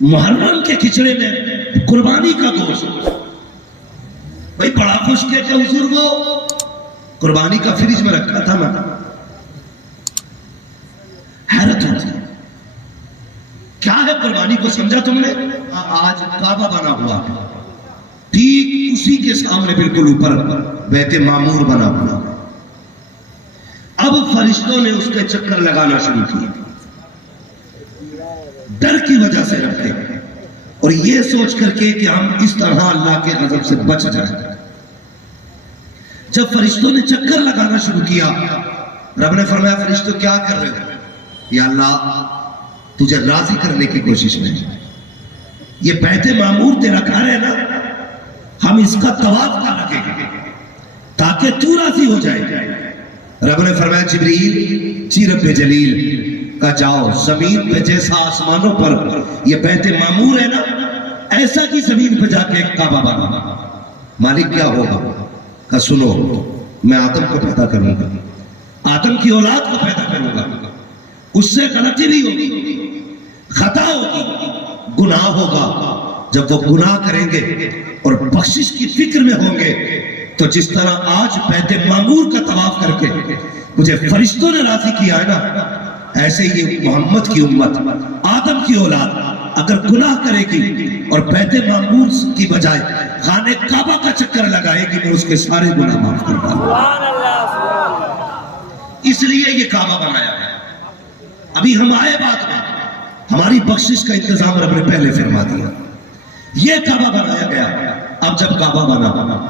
محرم کے کھچڑے میں قربانی کا گوشت، بھائی بڑا خوش کہ حضور وہ قربانی کا فریج میں رکھا تھا. میں حیرت ہوتی کیا ہے قربانی کو سمجھا تم نے؟ آج کعبہ بنا ہوا ہے، ٹھیک اسی کے سامنے بالکل اوپر بیت معمور بنا ہوا. اب فرشتوں نے اس کے چکر لگانا شروع کیے، ڈر کی وجہ سے رکھتے اور یہ سوچ کر کے کہ ہم اس طرح اللہ کے غضب سے بچ جائیں. جب فرشتوں نے چکر لگانا شروع کیا، رب نے فرمایا فرشتوں کیا کر رہے ہو؟ یا اللہ تجھے راضی کرنے کی کوشش میں، یہ بیت معمور تیرا گھر ہے نا، ہم اس کا طواف کر رکھیں گے تاکہ تو راضی ہو جائے. رب نے فرمایا جبریل جی رب جلیل کا جاؤ زمین پہ جیسا آسمانوں پر یہ بیت معمور ہے نا، ایسا کی زمین پہ جا کے ایک کعبہ بنا. مالک کیا ہوگا؟ کہ سنو میں آدم کو پیدا کروں گا، آدم کی اولاد کو پیدا کروں گا، اس سے غلطی بھی ہوگی، خطا ہوگی، گناہ ہوگا. جب وہ گناہ کریں گے اور بخشش کی فکر میں ہوں گے تو جس طرح آج بیت معمور کا طواف کر کے مجھے فرشتوں نے راضی کیا ہے نا، ایسے یہ محمد کی امت آدم کی اولاد اگر گناہ کرے گی اور بیت معمور کی بجائے خانے کعبہ کا چکر لگائے گی میں اس کے سارے گناہ معاف کر دوں گا. اس لیے یہ کعبہ بنایا ہے. ابھی ہم آئے بات میں، ہماری بخشش کا انتظام رب نے پہلے فرما دیا. یہ کعبہ بنایا گیا. اب جب کعبہ بنا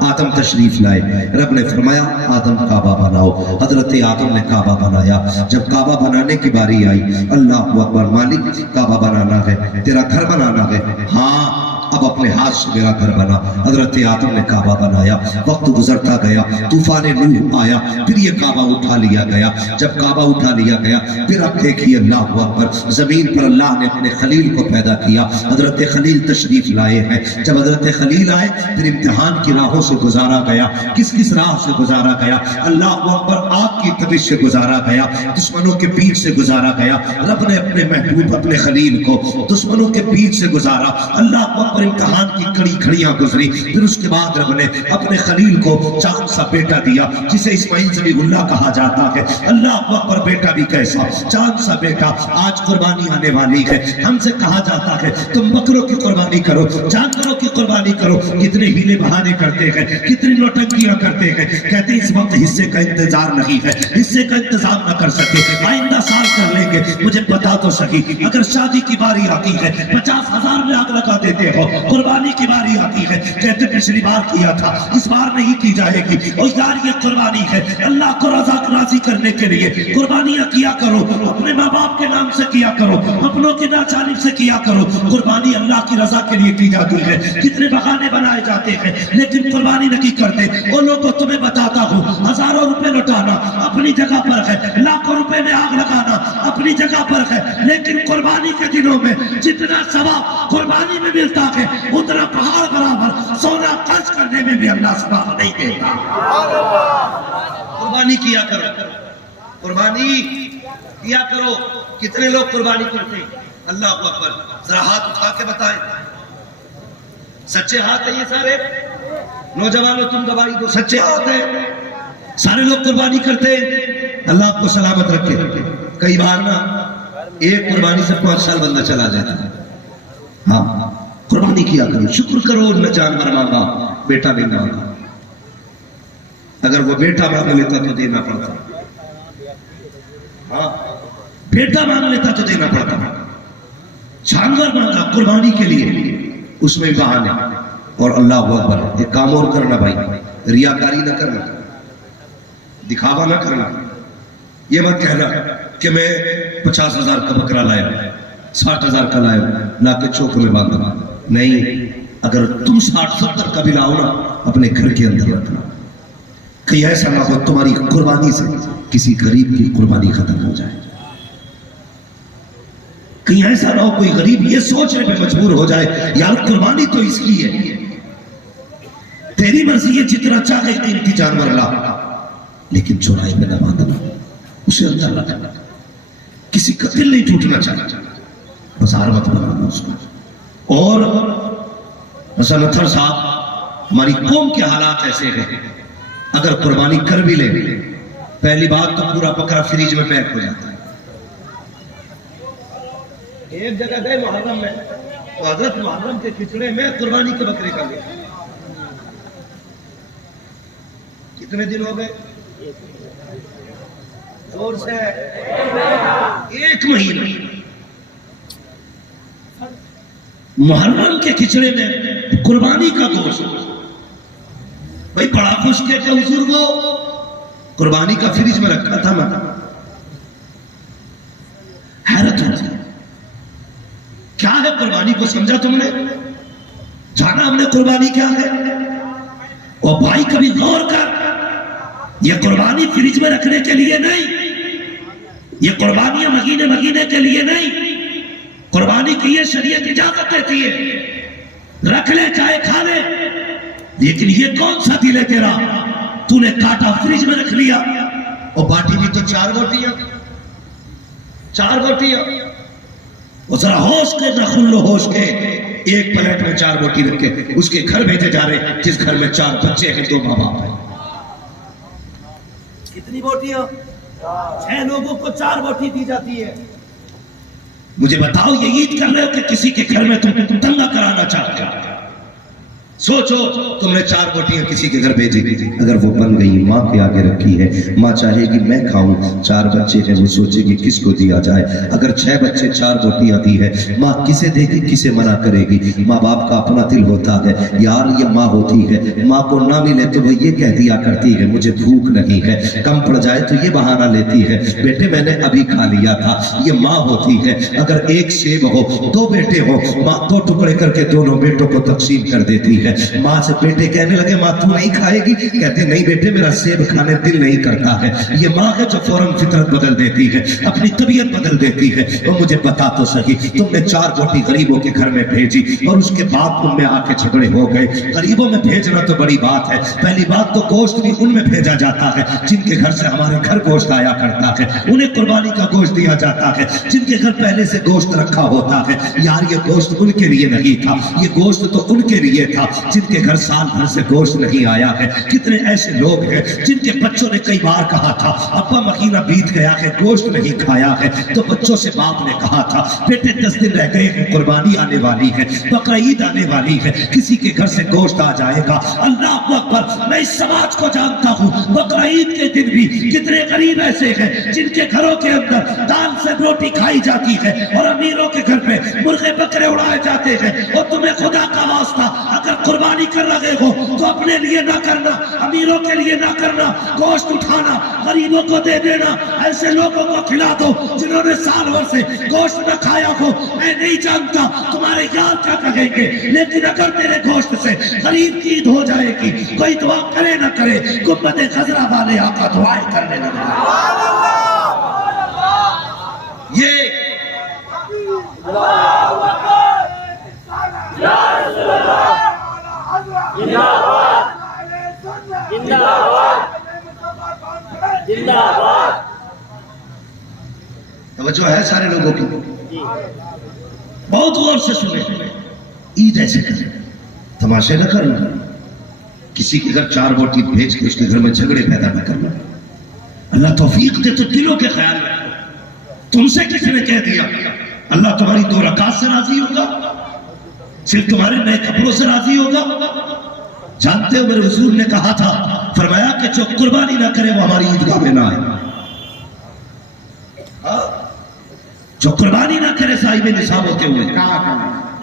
آدم تشریف لائے، رب نے فرمایا آدم کعبہ بناؤ. حضرت آدم نے کعبہ بنایا. جب کعبہ بنانے کی باری آئی، اللہ اکبر مالک کعبہ بنانا ہے، تیرا گھر بنانا ہے. ہاں اب اپنے ہاتھ سے میرا گھر بنا. حضرت آدم نے کعبہ بنایا. وقت گزرتا گیا، طوفان نوح آیا، پھر یہ کعبہ اٹھا لیا گیا. جب کعبہ اٹھا لیا گیا پھر اب دیکھیے اللہ اکبر زمین پر اللہ نے اپنے خلیل کو پیدا کیا. حضرت خلیل تشریف لائے ہیں. جب حضرت خلیل آئے پھر امتحان کی راہوں سے گزارا گیا. کس کس راہ سے گزارا گیا؟ اللہ اکبر آگ کی تپش سے گزارا گیا، دشمنوں کے بیچ سے گزارا گیا. رب نے اپنے محبوب اپنے خلیل کو دشمنوں کے بیچ سے گزارا. اللہ اکبر امتحان کی کڑی کھڑیاں گزری. پھر اس کے بعد رب نے اپنے خلیل کو چاند سا بیٹا دیا جسے اسماعیل ذبیح اللہ کہا جاتا ہے. اللہ اکبر بیٹا بھی کیسا، چاند سا بیٹا. آج قربانی آنے والی ہے، ہم سے کہا جاتا ہے تم بکروں کی قربانی کرو، جانوروں کی قربانی کرو. کتنے ہیلے بہانے کرتے ہیں، کتنی نوٹنکیاں کرتے ہیں. کہتے ہیں اس وقت حصے کا انتظار نہیں ہے، حصے کا انتظام نہ کر سکے، آئندہ سال کر لیں گے. مجھے بتا تو سکی اگر شادی کی باری آتی ہے 50,000 میں آگ لگا دیتے ہو، قربانی کی باری آتی ہے کہتے پچھلی بار کیا تھا اس بار نہیں کی جائے گی. اور یار یہ قربانی ہے اللہ کو راضی کرنے کے لیے. قربانیاں کیا کرو، اپنے ماں باپ کے نام سے کیا کرو، اپنوں کی ناجانب سے کیا کرو. قربانی اللہ کی رضا کے لیے کی جاتی ہے. کتنے بہانے بنائے جاتے ہیں لیکن قربانی نہیں کرتے. وہ لوگوں تمہیں بتاتا ہوں ہزاروں روپے لٹانا اپنی جگہ پر ہے، لاکھوں روپے میں آگ لگانا اپنی جگہ پر ہے، لیکن قربانی کے دنوں میں جتنا ثواب قربانی میں ملتا ہے اتنا پہاڑ برابر سونا خرچ کرنے میں بھی اللہ ثواب نہیں دیتا. قربانی کیا کرو، قربانی کیا کرو. کتنے لوگ قربانی کرتے ہیں؟ اللہ اکبر. ذرا ہاتھ اٹھا کے بتائیں، سچے ہاتھ ہیں یہ سارے؟ نوجوانوں تم گواہی دو، سچے ہاتھ ہیں سارے لوگ قربانی کرتے ہیں؟ اللہ آپ کو سلامت رکھے. کئی بار نا ایک قربانی سے 5 سال بندہ چلا جاتا ہے. ہاں قربانی کیا کرو، شکر کرو. نہ جانور مانگا، بیٹا نہیں مانگا. اگر وہ بیٹا مانگ لیتا تو دینا پڑتا. ہاں بیٹا مانگ لیتا تو دینا پڑتا. جانور مانگا قربانی کے لیے، اس میں بہانے. اور اللہ اکبر ایک کام اور کرنا بھائی، ریاکاری نہ کرنا، دکھاوا نہ کرنا. یہ مت کہنا کہ میں 50,000 کا بکرا لایا، 60,000 کا لایا، لا کے چوک میں باندھا. نہیں، اگر تم 60-70 کا بھی لاؤ نا اپنے گھر کے اندر رکھنا. کہیں ایسا نہ ہو تمہاری قربانی سے کسی غریب کی قربانی ختم ہو جائے. کہیں ایسا نہ ہو کوئی غریب یہ سوچنے پہ مجبور ہو جائے یار قربانی تو اس کی ہے، تیری مرضی ہے جتنا چاہے قیمتی جانور لا، لیکن چورائی میں نہ باندھنا، اسے اندر رکھنا. کسی کا دل نہیں ٹوٹنا چاہتا، بازار مت بنانا اس کو. اور حسن اطہر صاحب، ہماری قوم کے حالات ایسے ہیں، اگر قربانی کر بھی لیں پہلی بات تو پورا بکرا فریج میں پیک ہو جاتا ہے۔ ایک جگہ گئے محرم میں تو حضرت محرم کے کھچڑے میں قربانی کے بکرے کا لیا۔ کتنے دن ہو گئے؟ زور سے 1 مہینہ۔ محرم کے کھچڑے میں قربانی کا گوشت، بھائی بڑا خوش کہ حضور وہ قربانی کا فریج میں رکھا تھا میں، حیرت ہوتی ہے کیا ہے قربانی کو سمجھا تم نے؟ جانا ہم نے قربانی کیا ہے؟ اور بھائی کبھی غور کر، یہ قربانی فریج میں رکھنے کے لیے نہیں، یہ قربانیاں مہینے کے لیے نہیں، قربانی کی یہ شریعت اجازت دیتی ہے، رکھ لے چاہے کھا لے، لیکن یہ کون سا دل ہے تیرا، تو نے کاٹا فریج میں رکھ لیا، اور باٹی بھی تو 4 روٹیاں، 4 روٹیاں، اور ذرا ہوش کے، ذرا خلو ہوش کے، ایک پلیٹ میں 4 روٹی رکھ کے اس کے گھر بھیجے جا رہے جس گھر میں 4 بچے ہیں، 2 ماں باپ ہیں۔ کتنی روٹیاں؟ 6 لوگوں کو 4 روٹی دی جاتی ہے۔ مجھے بتاؤ یہ عید کر رہے ہو کہ کسی کے گھر میں تم دنگا کرانا چاہتے ہو؟ سوچو تم نے 4 روٹیاں کسی کے گھر بھیجی، اگر وہ بن گئی ماں کے آگے رکھی ہے، ماں چاہے گی میں کھاؤں، 4 بچے ہیں وہ سوچے گی کس کو دیا جائے، اگر 6 بچے 4 روٹیاں دی ہے، ماں کسے دے گی کسے منع کرے گی؟ ماں باپ کا اپنا دل ہوتا ہے، یار یہ ماں ہوتی ہے، ماں کو نہ ملے تو وہ یہ کہہ دیا کرتی ہے مجھے بھوک نہیں ہے، کم پڑ جائے تو یہ بہانہ لیتی ہے بیٹے میں نے ابھی کھا لیا تھا، یہ ماں ہوتی ہے۔ اگر 1 سیب ہو 2 بیٹے ہو، ماں 2 ٹکڑے کر کے دونوں بیٹوں کو تقسیم کر دیتی ہے۔ ماں سے بیٹے کہنے لگے ماں تو نہیں کھائے گی، کہتے نہیں بیٹے میرا سیب کھانے دل نہیں کرتا ہے، یہ ماں ہے جو فوراً فطرت بدل دیتی ہے، اپنی طبیعت بدل دیتی ہے۔ اور مجھے بتا تو صحیح، تم نے 4 روٹی غریبوں کے گھر میں بھیجی اور اس کے بعد تم میں آ کے جھگڑے ہو گئے۔ غریبوں میں بھیجنا تو بڑی بات ہے، پہلی بات تو گوشت بھی ان میں بھیجا جاتا ہے جن کے گھر سے ہمارے گھر گوشت آیا کرتا ہے، انہیں قربانی کا گوشت دیا جاتا ہے، جن کے گھر پہلے سے گوشت رکھا ہوتا ہے۔ یار یہ گوشت ان کے لیے نہیں تھا، یہ گوشت تو ان کے لیے تھا جن کے گھر سال بھر سے گوشت نہیں آیا ہے۔ کتنے ایسے لوگ ہیں جن کے بچوں نے کئی بار کہا تھا ابا مہینہ بیت گیا ہے گوشت نہیں کھایا ہے، تو بچوں سے باپ نے کہا تھا بیٹے 10 دن رہ گئے ہیں، قربانی آنے والی ہے، بقرعید آنے والی ہے، کسی کے گھر سے گوشت آ جائے گا۔ اللہ اکبر، میں اس سماج کو جانتا ہوں، بقرعید کے دن بھی کتنے غریب ایسے ہیں جن کے گھروں کے اندر دال سے روٹی کھائی جاتی ہے اور امیروں کے گھر پہ مرغے بکرے اڑائے جاتے ہیں۔ اور تمہیں خدا کا واسطہ اگر قربانی کر رہے ہو تو اپنے لیے نہ کرنا، امیروں کے لیے نہ کرنا، گوشت اٹھانا غریبوں کو دے دینا، ایسے لوگوں کو کھلا دو جنہوں نے سال بھر سے گوشت نہ کھایا ہو۔ میں نہیں جانتا تمہارے یار کیا کہیں گے، لیکن اگر تیرے گوشت سے غریب کی عید ہو جائے گی، کوئی دعا کرے نہ کرے، گنبد خضرا والے آقا دعائیں کرنے لگے۔ یہ توجہ ہے سارے لوگوں کی، بہت غور سے سنیں۔ عید ایسے کریں، تماشے نہ کرنا، کسی کے گھر 4 روٹی بھیج کے اس کے گھر میں جھگڑے پیدا نہ کرنا۔ اللہ توفیق دے تو دلوں کے خیال رکھو۔ تم سے کسی نے کہہ دیا اللہ تمہاری 2 رکعت سے راضی ہوگا، صرف تمہارے نئے کپڑوں سے راضی ہوگا؟ جانتے ہو میرے حضور نے کہا تھا، فرمایا کہ جو قربانی نہ کرے وہ ہماری عیدگاہ میں نہ آئے، جو قربانی نہ کرے صاحب نصاب ہوتے ہوئے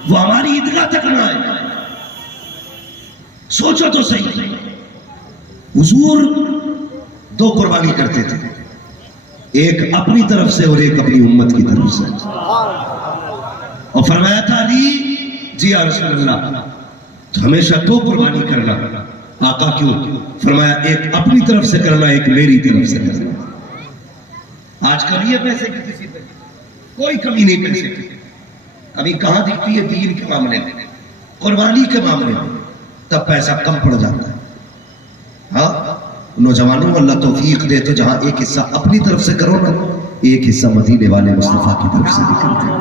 وہ ہماری عیدگاہ تک نہ آئے۔ سوچو تو صحیح، حضور 2 قربانی کرتے تھے، ایک اپنی طرف سے اور ایک اپنی امت کی طرف سے، اور فرمایا تھا علی جی یا رسول اللہ تو ہمیشہ 2 قربانی کرنا۔ آقا کیوں؟ فرمایا ایک اپنی طرف سے کرنا، ایک میری طرف سے کرنا۔ آج کل یہ پیسے کی کسی پہ کوئی کمی نہیں پیسے کی، ابھی کہاں دکھتی ہے دین کے معاملے میں، قربانی کے معاملے میں تب پیسہ کم پڑ جاتا ہے۔ ہاں نوجوانوں اللہ توفیق دے تو جہاں ایک حصہ اپنی طرف سے کرو نا، ایک حصہ مدینے والے مصطفیٰ کی طرف سے بھی کرتے ہیں۔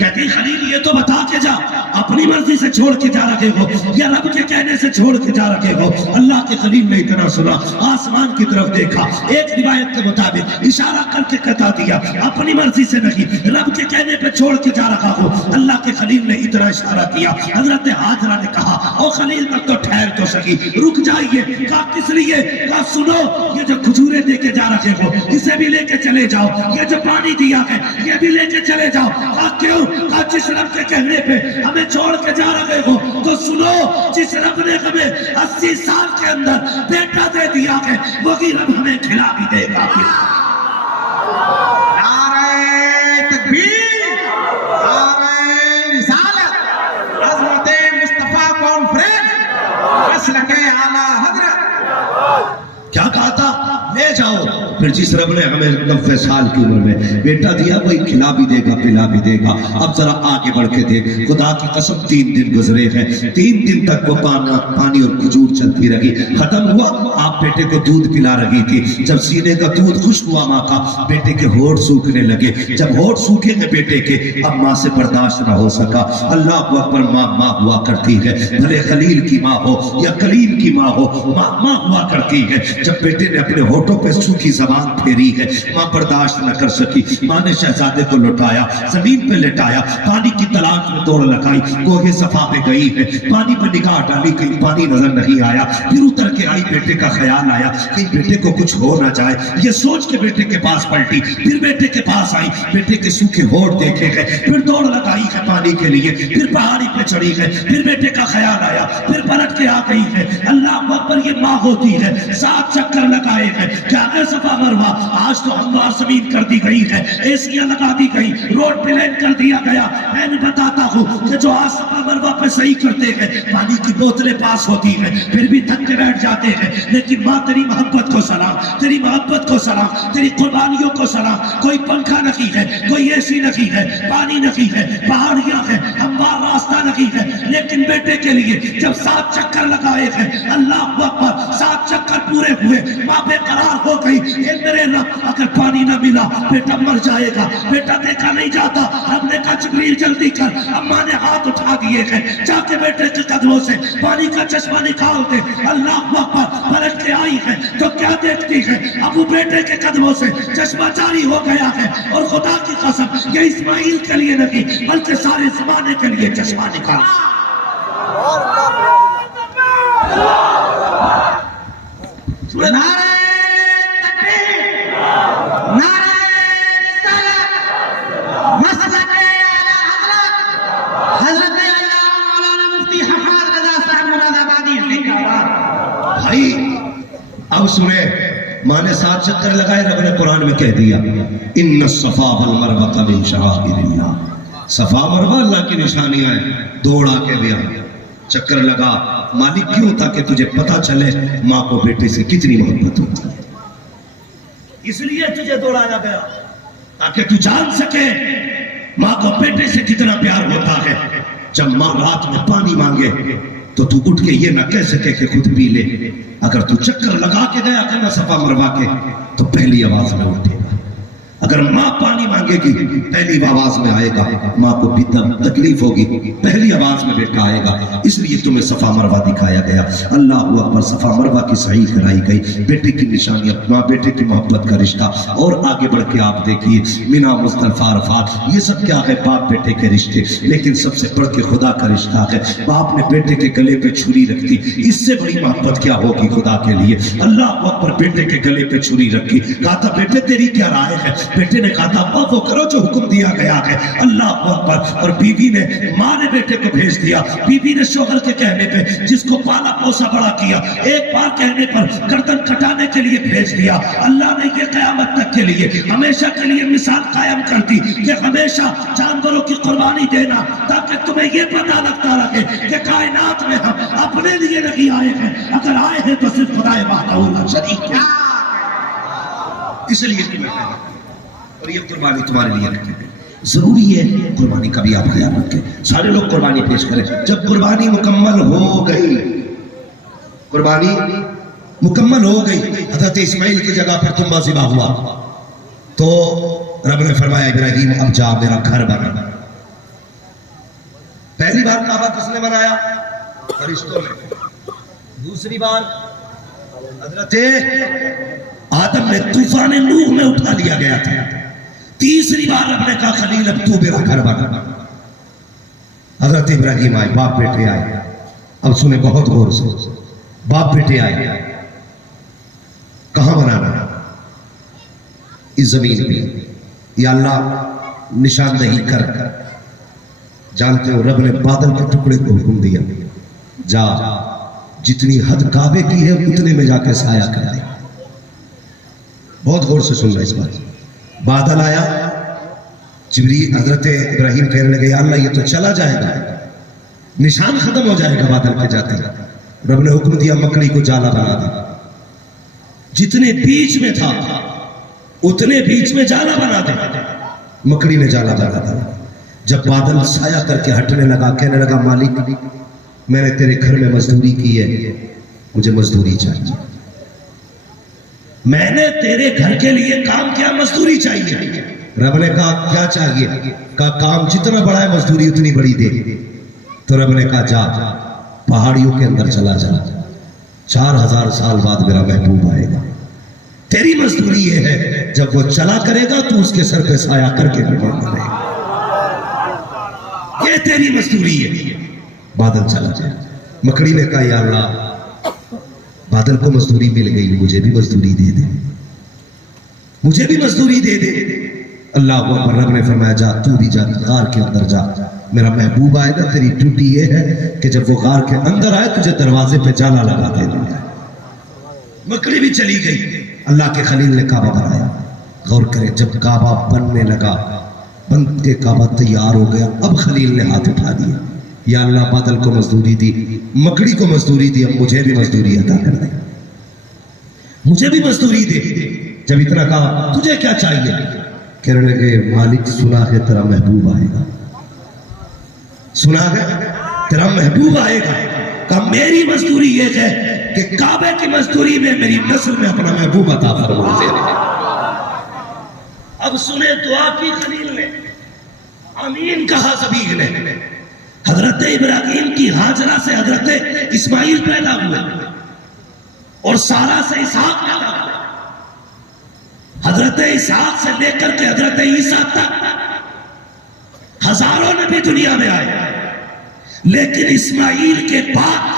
کہتی خلیل یہ تو بتا کے جا اپنی مرضی سے چھوڑ کے جا رکھے ہو یا رب کے کہنے سے چھوڑ کے جا رکھے ہو؟ اللہ کے خلیل نے اتنا سنا، آسمان کی طرف دیکھا، ایک روایت کے مطابق اشارہ کر کے کہتا دیا اپنی مرضی سے نہیں، رب کے کہنے پہ چھوڑ کے جا رکھا ہو۔ اللہ کے خلیل نے اتنا اشارہ کیا، حضرت ہاجرہ نے کہا او خلیل تک تو ٹھہر تو سکی، رک جائیے۔ کہا کس لیے؟ کہا سنو یہ جو کھجورے دے کے جا رکھے ہو اسے بھی لے کے چلے جاؤ، یہ جو پانی دیا ہے یہ بھی لے کے چلے جاؤ۔ کہا کیوں؟ کہا جس رب کے کہنے پہ ہمیں چھوڑ کے جا رکھے ہو تو سنو، جس رب نے ہمیں 80 سال کے اندر بیٹا دے دیا ہے وہی رب ہمیں کھلا بھی دے گا۔ نعرہ تکبیر، نعرہ رسالت، حضرت مصطفیٰ کانفرنس، مسلک اعلیٰ حضرت۔ کیا کہا تھا؟ لے جاؤ۔ پھر جس رب نے ہمیں 90 سال کی عمر میں بیٹا دیا وہی کھلا بھی دے گا پلا بھی دے گا۔ اب ذرا آگے بڑھ کے دیکھ، خدا کی قسم 3 دن گزرے ہیں، 3 دن تک وہ پانی اور کھجور چلتی رہی، ختم ہوا۔ آپ بیٹے کو دودھ پلا رہی تھی، جب سینے کا دودھ خشک ہوا ماں کا، بیٹے کے ہونٹ سوکھنے لگے۔ جب ہونٹ سوکھے گے بیٹے کے، اب ماں سے برداشت نہ ہو سکا۔ اللہ اکبر، ماں ماں ہوا کرتی ہے، بھلے خلیل کی ماں ہو یا کلیم کی ماں ہو، ماں ماں ہوا کرتی ہے۔ جب بیٹے نے اپنے ہونٹوں پہ سوکھی زبان پھیری ہے، ماں برداشت نہ کر سکی، ماں نے شہزادے کو لٹایا، زمین پہ لٹایا، پانی کی تلاش میں دوڑ لگائی، کوہ صفا پہ گئی ہے، پانی پہ نگاہ ڈالی، کہیں پانی نظر نہیں آیا، پھر اتر کے آئی، بیٹے کا خیال آیا کہ بیٹے کو کچھ ہو نہ جائے، یہ سوچ کے بیٹے کے پاس پلٹی، پھر بیٹے کے پاس آئی، بیٹے کے سوکھے ہونٹ دیکھے گئے، پھر دوڑ لگائی ہے پانی کے لیے، پھر پہاڑی پہ چڑھی ہے، پھر بیٹے کا خیال آیا، پھر پلٹ کے آ گئی ہے۔ اللہ اکبر، یہ ماں ہوتی ہے، 7 چکر لگائے ہیں، کیا کہ صفا مروا آج تو ہموار زمین کر دی گئی ہے، ایسیاں لگا دی گئی، روڈ پلین کر دیا گیا۔ میں نے بتاتا ہوں کہ جو آج صفا مروا پہ صحیح کرتے ہیں، پانی کی بوتلیں پاس ہوتی ہیں، پھر بھی تھک کے بیٹھ جاتے ہیں، لیکن ماں تیری محبت کو سلام، تیری محبت کو سلام، تیری قربانیوں کو سلام۔ کوئی پنکھا نہیں ہے، کوئی اے سی نہیں ہے، پانی نہیں ہے، پہاڑیاں ہیں، ہموار راستہ نہیں ہے، لیکن بیٹے کے لیے جب 7 چکر لگائے ہیں، اللہ اکبر، 7 چکر پورے ہوئے، ماں بے قرار ہو گئی۔ اے میرے رب، اگر پانی نہ ملا بیٹا مر جائے گا، بیٹا دیکھا نہیں جاتا۔ رب نے کہا جبریل جلدی کر، اماں نے ہاتھ اٹھا دیے ہیں، جا کے بیٹے کے قدموں سے پانی کا چشمہ نکال دے۔ اللہ اکبر، پلٹ کے آئی ہے تو کیا دیکھتی ہے؟ ابو بیٹے کے قدموں سے چشمہ جاری ہو گیا ہے، اور خدا کی قسم یہ اسماعیل کے لیے نہیں بلکہ سارے زمانے کے لیے چشمہ نکال۔ نعرہ تکبیر، نعرہ رسالت، مسلک اعلیٰ حضرت، حضرت علامہ مولانا مفتی حفاظ رضا صاحب مراد آبادی زندہ باد۔ بھائی اب سنیں، ماں نے 7 چکر لگائے، رب نے قرآن میں کہہ دیا ان الصفا والمروہ من شعائر اللہ، صفا مروہ اللہ کی نشانیاں ہیں، دوڑا کے بھی آ چکر لگا۔ مالک کیوں؟ تاکہ تجھے پتا چلے ماں کو بیٹے سے کتنی محبت ہوتی ہے، اس لیے تجھے دوڑایا گیا تاکہ تو جان سکے ماں کو بیٹے سے کتنا پیار ہوتا ہے۔ جب ماں رات میں پانی مانگے تو تو اٹھ کے یہ نہ کہہ سکے کہ خود پی لے۔ اگر تو چکر لگا کے گیا کہ نہ صفا مروا کے تو پہلی آواز میں اٹھے گا۔ اگر ماں پانی مانگے گی پہلی آواز میں آئے گا، ماں کو بھی تکلیف ہوگی، پہلی آواز میں بیٹا آئے گا۔ اس لیے تمہیں صفا مروا دکھایا گیا۔ اللہ اکبر، صفا مروا کی صحیح کرائی گئی، بیٹے کی نشانیاں، ماں بیٹے کی محبت کا رشتہ۔ اور آگے بڑھ کے آپ دیکھیے، مینا مصطفیٰ عرفات، یہ سب کیا ہے؟ باپ بیٹے کے رشتے، لیکن سب سے بڑھ کے خدا کا رشتہ ہے۔ باپ نے بیٹے کے گلے پہ چھری رکھ دی، اس سے بڑی محبت کیا ہوگی خدا کے لیے؟ اللہ اکبر، بیٹے کے گلے پہ چھری رکھی، کہا تھا بیٹے تیری کیا رائے ہے؟ بیٹے نے کہا تھا ابا وہ کرو جو حکم دیا گیا ہے۔ اللہ اکبر، اور بیوی نے، ماں نے بیٹے کو بھیج دیا، بیوی نے شوہر کے کہنے پہ، جس کو پالا پوسا بڑا کیا، ایک بار کہنے پر گردن کٹانے کے لیے بھیج دیا۔ اللہ نے یہ قیامت تک کے لیے، ہمیشہ کے لیے مثال قائم کر دی کہ ہمیشہ جانوروں کی قربانی دینا، تاکہ تمہیں یہ پتہ لگتا رہے کہ کائنات میں ہم اپنے لیے نہیں آئے ہیں، اگر آئے ہیں تو صرف خدا وحدہ لا شریک ہے۔ اس لیے تمہیں کہا اور یہ قربانی تمہارے لیے رکھی ہے۔ ضروری ہے قربانی کا بھی آپ خیال رکھیں، سارے لوگ قربانی پیش کریں۔ جب قربانی مکمل ہو گئی، قربانی مکمل ہو گئی، حضرت اسماعیل کی جگہ پر تنبا ذبح ہوا، تو رب نے فرمایا ابراہیم اب جا، میرا گھر بنا۔ پہلی بار کعبہ کس نے بنایا؟ فرشتوں نے. دوسری بار حضرت آدم میں طوفان نوح میں اٹھا لیا گیا تھا. تیسری بار رب نے کہا خلیل اب تو میرا گھر بنا. حضرت ابراہیم آئے, باپ بیٹے آئے. اب سنیں بہت غور سے, باپ بیٹے آئے. کہاں بنانا؟ اس زمین پہ. یا اللہ نشاندہی کر. جانتے ہو رب نے بادل کے ٹکڑے کو حکم دیا, جا جتنی حد کعبے کی ہے اتنے میں جا کے سایہ کر دے. بہت غور سے سن رہا اس بات. بادل آیا, جبریل حضرت ابراہیم کہنے لگے یا اللہ یہ تو چلا جائے گا, نشان ختم ہو جائے گا بادل کے جاتے. رب نے حکم دیا مکڑی کو جالا بنا دے. جتنے بیچ میں تھا اتنے بیچ میں جالا بنا دے. مکڑی نے جالا بنا دیا. جب بادل سایہ کر کے ہٹنے لگا, کہنے لگا مالک میں نے تیرے گھر میں مزدوری کی ہے, مجھے مزدوری چاہیے. میں نے تیرے گھر کے لیے کام کیا, مزدوری چاہیے. رب نے کہا کیا چاہیے؟ کہا کام جتنا بڑا ہے مزدوری اتنی بڑی دے. تو رب نے کہا جا پہاڑیوں کے اندر چلا جا, 4000 سال بعد میرا محبوب آئے گا. تیری مزدوری یہ ہے جب وہ چلا کرے گا تو اس کے سر پہ سایہ کر کے کرے گا. یہ تیری مزدوری ہے. بادل چلا جائے. مکڑی نے کہا یا اللہ بادل کو مزدوری مل گئی, مجھے بھی مزدوری دے دے, مجھے بھی مزدوری دے دے. اللہ اکبر. رب نے فرمایا جا تو بھی جا غار کے اندر جا, میرا محبوب آئے گا. تیری ڈیوٹی یہ ہے کہ جب وہ غار کے اندر آئے تجھے دروازے پہ جالا لگا دے دے. مکڑی بھی چلی گئی. اللہ کے خلیل نے کعبہ بنایا. غور کریں, جب کعبہ بننے لگا, بن کے کعبہ تیار ہو گیا, اب خلیل نے ہاتھ اٹھا دیا یا اللہ بادل کو مزدوری دی, مکڑی کو مزدوری دی, اب مجھے بھی مزدوری عطا کر دے, مجھے بھی مزدوری دے. جب اتنا کہا تجھے کیا چاہیے؟ کہنے لگے مالک سنا ہے تیرا محبوب آئے گا, سنا ہے تیرا محبوب آئے گا. کہا میری مزدوری یہ ہے کہ کعبے کی مزدوری میں میری نسل میں اپنا محبوب عطا فرما دے. اب سنیں دعا کی خلیل نے, آمین کہا زبیح نے. حضرت ابراہیم کی ہاجرہ سے حضرت اسماعیل پیدا ہوئے اور سارہ سے اسحاق پیدا ہوئے. حضرت اسحاق سے لے کر کے حضرت عیسیٰ تک ہزاروں نبی دنیا میں آئے, لیکن اسماعیل کے بعد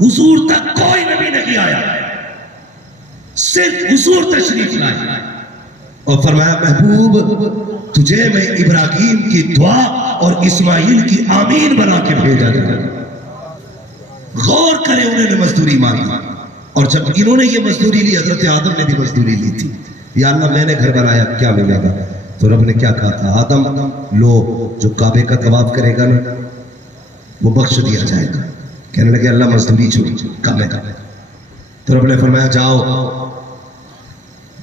حضور تک کوئی نبی نہیں آیا, صرف حضور تشریف لائے اور فرمایا محبوب تجھے میں ابراہیم کی دعا اور اسماعیل کی آمین بنا کے بھیجا جائے. غور کرے, انہوں نے مزدوری مانگی اور جب انہوں نے یہ مزدوری لی, حضرت آدم نے بھی مزدوری لی تھی. یا اللہ میں نے گھر بنایا کیا ملے گا؟ تو رب نے کیا کہا تھا, آدم لو جو کعبے کا طواف کرے گا نا وہ بخش دیا جائے گا. کہنے لگے اللہ مزدوری چھوڑ کعبے کا. تو رب نے فرمایا جاؤ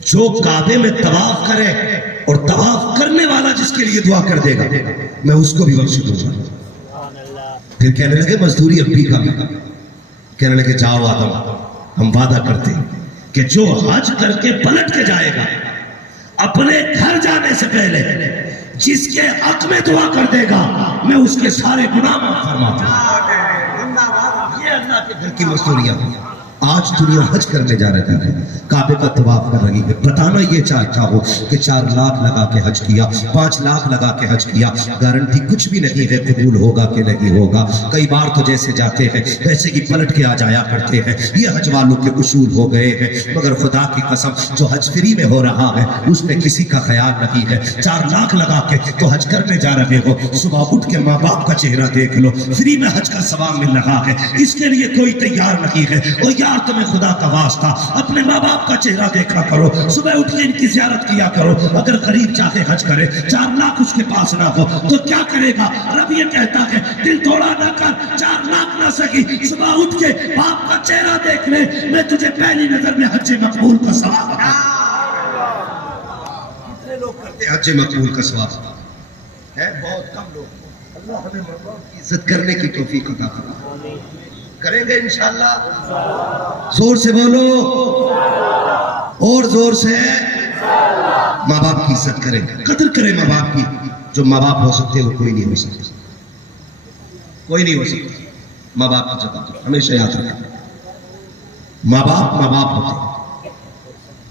جو کعبے میں طواف کرے اور طواف کرنے والا جس کے لیے دعا کر دے گا میں اس کو بھی بخش دوں گا. پھر کہنے لگے مزدوری اب بھی کم. کہنے لگے جاؤ آدم ہم وعدہ کرتے ہیں کہ جو حج کر کے پلٹ کے جائے گا اپنے گھر جانے سے پہلے جس کے حق میں دعا کر دے گا میں اس کے سارے گناہ معاف فرما دوں گا. یہ اللہ کے گھر کی مزدوریاں ہیں. آج دنیا حج کرنے جا رہے ہیں, کعبے کا طواف کر رہی ہے. بتانا یہ چاہتا ہو کہ 4 لاکھ لگا کے حج کیا, 5 لاکھ لگا کے حج کیا, گارنٹی کچھ بھی نہیں ہے قبول ہوگا کہ نہیں ہوگا. کئی بار تو جیسے جاتے ہیں ویسے ہی پلٹ کے آ جایا کرتے ہیں. یہ حج والوں کے اصول ہو گئے ہیں, مگر خدا کی قسم جو حج فری میں ہو رہا ہے اس میں کسی کا خیال نہیں ہے. 4 لاکھ لگا کے تو حج کرنے جا رہے ہو, صبح اٹھ کے ماں باپ کا چہرہ دیکھ لو, فری میں حج کا ثواب مل رہا ہے, اس کے لیے کوئی تیار نہیں ہے. اور یار تمہیں خدا کا واسطہ اپنے ماں باپ کا چہرہ دیکھا کرو, صبح اٹھ کے ان کی زیارت کیا کرو. اگر غریب چاہے حج کرے 4 لاکھ اس کے پاس نہ ہو تو کیا کرے گا؟ رب یہ کہتا ہے دل توڑا نہ کر, 4 لاکھ نہ سکی, صبح اٹھ کے باپ کا چہرہ دیکھ لے, میں تجھے پہلی نظر میں حج مقبول کا ثواب. کتنے لوگ کرتے حج مقبول کا ثواب ہے؟ بہت کم لوگ. اللہ ہمیں مردوں کی عزت کرنے کی توفیق عطا فرمائے. کریں گے انشاءاللہ. زور سے بولو اور زور سے. ماں باپ کی عزت کریں, قدر کریں ماں باپ کی. جو ماں باپ ہو سکتے وہ کوئی نہیں ہو سکتے. کوئی نہیں ہو سکتا ماں باپ کی جگہ، ہمیشہ یاد رکھیں ماں باپ ہوتے ہیں،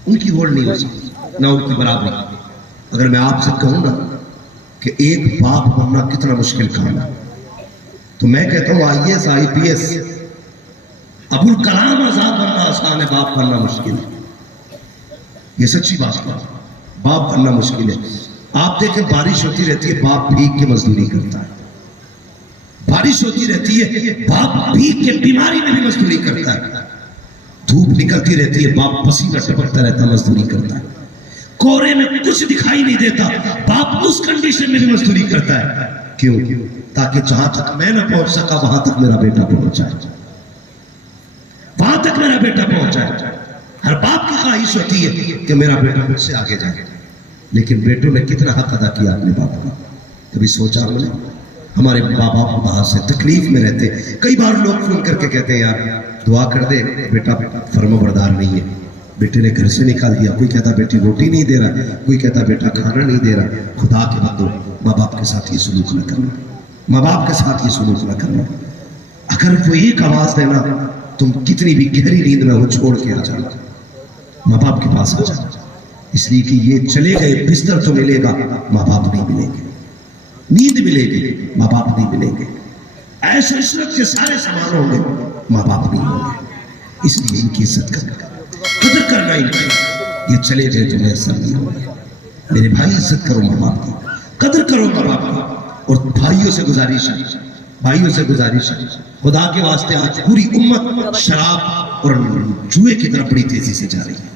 ان کی ہولڈ نہیں ہو سکتی نہ ان کی برابری۔ اگر میں آپ سے کہوں نا کہ ایک باپ بننا کتنا مشکل کام ہے، تو میں کہتا ہوں IAS IPS ابوالکلام آزاد بننا آسان ہے، باپ بننا مشکل ہے۔ یہ سچی بات ہے، باپ بننا مشکل ہے۔ آپ دیکھیں بارش ہوتی رہتی ہے، باپ بھیگ کے مزدوری کرتا ہے، بارش ہوتی رہتی ہے، باپ بھیگ کے بیماری میں بھی مزدوری کرتا ہے، دھوپ نکلتی رہتی ہے، باپ پسینہ ٹپکتا رہتا ہے، مزدوری کرتا ہے، کورے میں کچھ دکھائی نہیں دیتا، باپ اس کنڈیشن میں بھی مزدوری کرتا ہے۔ کیوں؟ تاکہ جہاں تک میں نہ پہنچ سکا وہاں تک میرا بیٹا پہنچ جائے، وہاں تک میرا بیٹا پہنچ جائے۔ ہر باپ کی خواہش ہوتی ہے کہ میرا بیٹا مجھ سے آگے جائے، لیکن بیٹوں نے کتنا حق ادا کیا اپنے باپ کا؟ کبھی سوچا ہم نے؟ ہمارے باپ باہر سے تکلیف میں رہتے، کئی بار لوگ فون کر کے کہتے ہیں یار دعا کر دے، بیٹا فرما بردار نہیں ہے، بیٹے نے گھر سے نکال دیا، کوئی کہتا بیٹی روٹی نہیں دے رہا، کوئی کہتا بیٹا کھانا نہیں دے رہا۔ خدا کے بندو، ماں باپ کے ساتھ یہ سلوک نہ کرنا، ماں باپ کے ساتھ یہ سلوک نہ کرنا۔ اگر وہ ایک آواز دینا، تم کتنی بھی گہری نیند میں ہو چھوڑ کے آ جانا، ماں باپ کے پاس آ جانا، اس لیے کہ یہ چلے گئے بستر تو ملے گا، ماں باپ نہیں ملیں گے، نیند ملے گی، ماں باپ نہیں ملیں گے، ایسے عشرت کے سارے سامان ہوں گے، ماں باپ نہیں ہوں گے۔ اس لیے ان کی عزت کرنا، قدر کرنا، ان کی یہ چلے گئے تو میسر نہیں ہوگا۔ میرے بھائی عزت کرو ماں باپ کی، قدر کرو ماں باپ کی، اور بھائیوں سے گزارش ہے خدا کے واسطے آج پوری امت شراب اور جوئے کی طرف بڑی تیزی سے جا رہی ہے۔